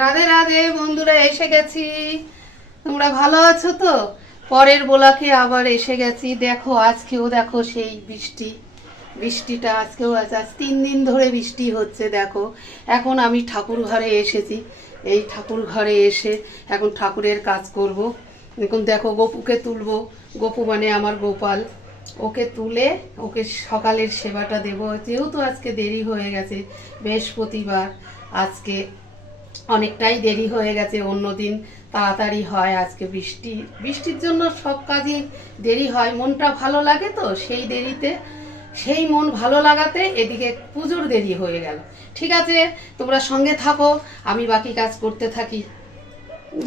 রাধে রাধে বন্ধুরা, এসে গেছি। তোমরা ভালো আছো তো? পরের ব্লকে আবার এসে গেছি। দেখো আজকেও দেখো সেই বৃষ্টিটা আজকেও আছে। আজ 3 দিন ধরে বৃষ্টি হচ্ছে। দেখো এখন আমি ঠাকুর ঘরে এসেছি। এই ঠাকুর ঘরে এসে এখন ঠাকুরের কাজ করব। এখন দেখো গপুকে তুলবো। গপু মানে আমার গোপাল। ওকে তুলে ওকে সকালের সেবাটা দেবো। যেহেতু আজকে দেরি হয়ে গেছে, বৃহস্পতিবার, আজকে অনেকটাই দেরি হয়ে গেছে। অন্যদিন তাড়াতাড়ি হয়, আজকে বৃষ্টির জন্য সব কাজই দেরি হয়। মনটা ভালো লাগে তো সেই দেরিতে, সেই মন ভালো লাগাতে এদিকে পুজোর দেরি হয়ে গেল। ঠিক আছে, তোমরা সঙ্গে থাকো, আমি বাকি কাজ করতে থাকি।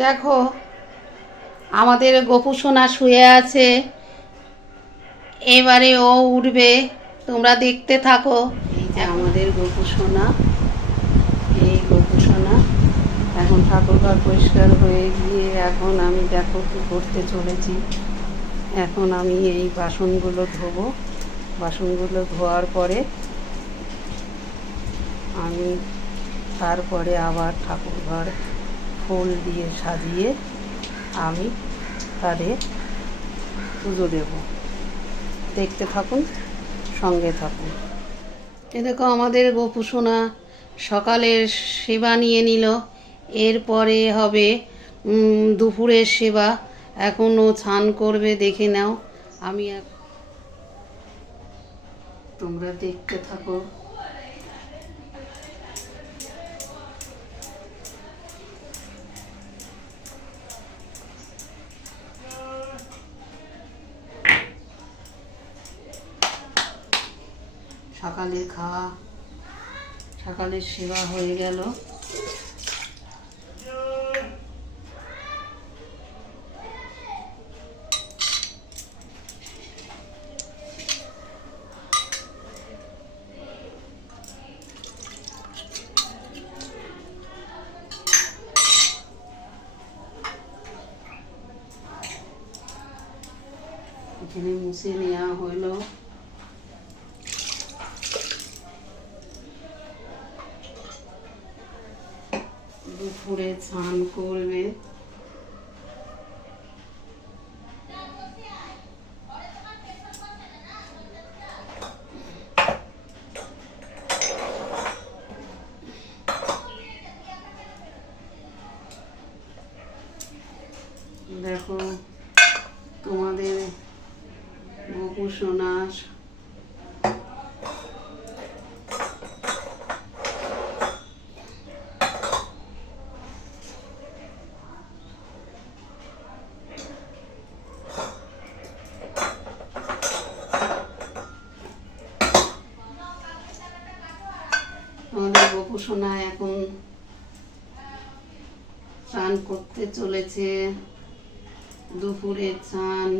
দেখো আমাদের গপু সোনা শুয়ে আছে, এবারে ও উঠবে, তোমরা দেখতে থাকো। এই যে আমাদের গপু সোনা, এই গপু সোনা এখন ঠাকুরঘর পরিষ্কার হয়ে গিয়ে এখন আমি দেখো কি করতে চলেছি। এখন আমি এই বাসনগুলো ধোবো। বাসনগুলো ধোয়ার পরে আমি তারপরে আবার ঠাকুরঘর ফুল দিয়ে সাজিয়ে আমি তাদের পুজো দেব। দেখতে থাকুন, সঙ্গে থাকুন। এ দেখো আমাদের গপু সোনা সকালের সেবা নিয়ে নিল। এরপরে হবে দুপুরের সেবা। এখনও স্নান করবে, দেখে নাও। আমি তোমরা দেখতে থাকো। সকালে খাওয়া, সকালের সেবা হয়ে গেল। এখানে মুছে নেওয়া হলো। দুপুরে স্নান করবে। দেখো তোমাদের গপু সোনা আমাদের গপু সোনা এখন স্নান করতে চলেছে। দুপুরের স্নান।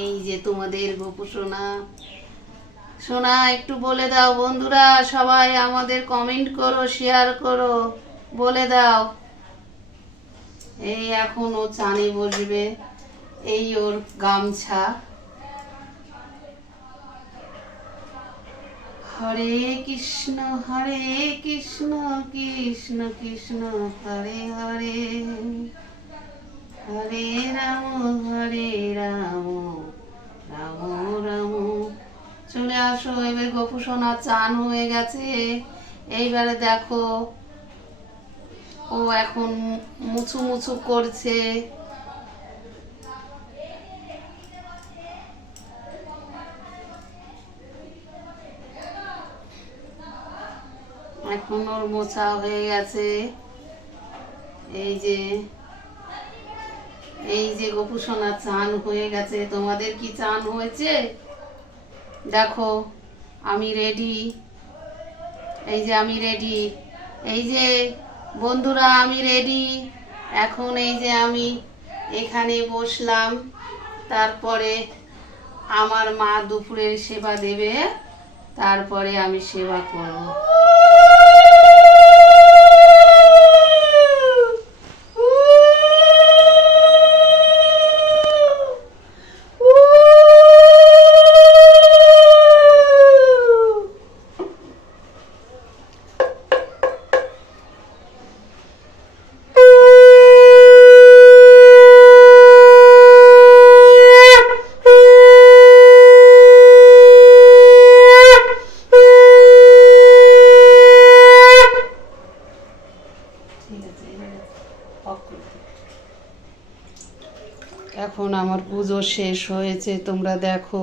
এই যে তোমাদের গপু সোনা। সোনা একটু বলে দাও বন্ধুরা, সবাই আমাদের কমেন্ট করো, শেয়ার করো, বলে দাও। এই এখন ও চানে বসবে। এই ওর গামছা। হরে কৃষ্ণ কৃষ্ণ কৃষ্ণ হরে হরে, হরে রাম রাম রাম। চলে আসো। এবার গপু সোনা চান হয়ে গেছে। এইবারে দেখো ও এখন মুছু মুছু করছে। এখন ওর মোছা হয়ে গেছে। এই যে গপু সোনা চান হয়ে গেছে। তোমাদের কি চান হয়েছে? দেখো আমি রেডি। এই যে আমি রেডি। এই যে বন্ধুরা আমি রেডি। এখন এই যে আমি এখানে বসলাম। তারপরে আমার মা দুপুরের সেবা দেবে, তারপরে আমি সেবা করব। আমার পুজো শেষ হয়েছে, তোমরা দেখো।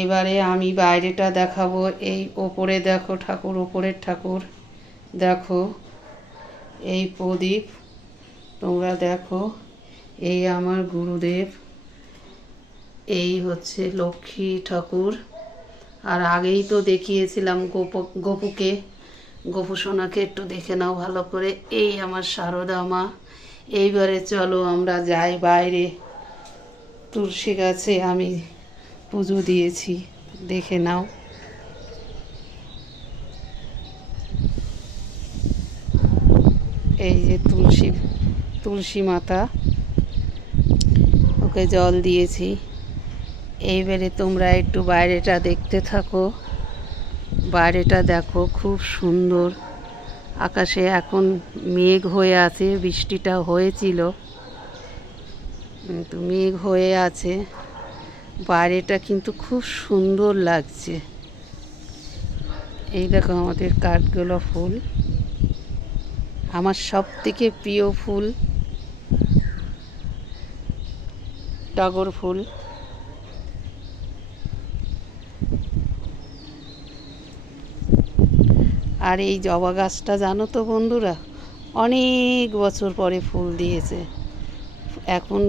এবারে আমি বাইরেটা দেখাবো। এই ওপরে দেখো ঠাকুর, ওপরের ঠাকুর দেখো, এই প্রদীপ তোমরা দেখো, এই আমার গুরুদেব, এই হচ্ছে লক্ষ্মী ঠাকুর। আর আগেই তো দেখিয়েছিলাম গপুকে, গপু সোনাকে একটু দেখে নাও ভালো করে। এই আমার সারদা মা। এইবারে চলো আমরা যাই বাইরে। তুলসী গাছে আমি পুজো দিয়েছি, দেখে নাও। এই যে তুলসী মাতা, ওকে জল দিয়েছি। এইবারে তোমরা একটু বাইরেটা দেখতে থাকো। বাইরেটা দেখো, খুব সুন্দর। আকাশে এখন মেঘ হয়ে আছে, বৃষ্টিটা হয়েছিল, কিন্তু মেঘ হয়ে আছে। বাইরেটা কিন্তু খুব সুন্দর লাগছে। এই দেখো আমাদের কাঠগোলাপ ফুল, আমার সব থেকে প্রিয় ফুল টগর ফুল। আর এই জবা গাছটা জানো তো বন্ধুরা, অনেক বছর পরে ফুল দিয়েছে। এখন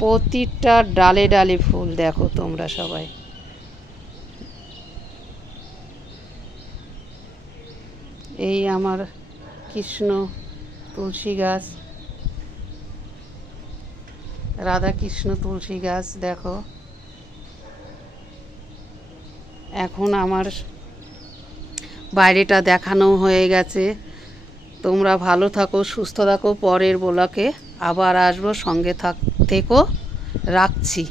প্রতিটা ডালে ডালে ফুল, দেখো তোমরা সবাই। এই আমার কৃষ্ণ তুলসী গাছ, রাধা কৃষ্ণ তুলসী গাছ দেখো। এখন আমার বাইরেটা দেখানো হয়ে গেছে। তোমরা ভালো থাকো, সুস্থ থাকো। পরের ব্লগে আবার আসবো, সঙ্গে থেকো। রাখছি।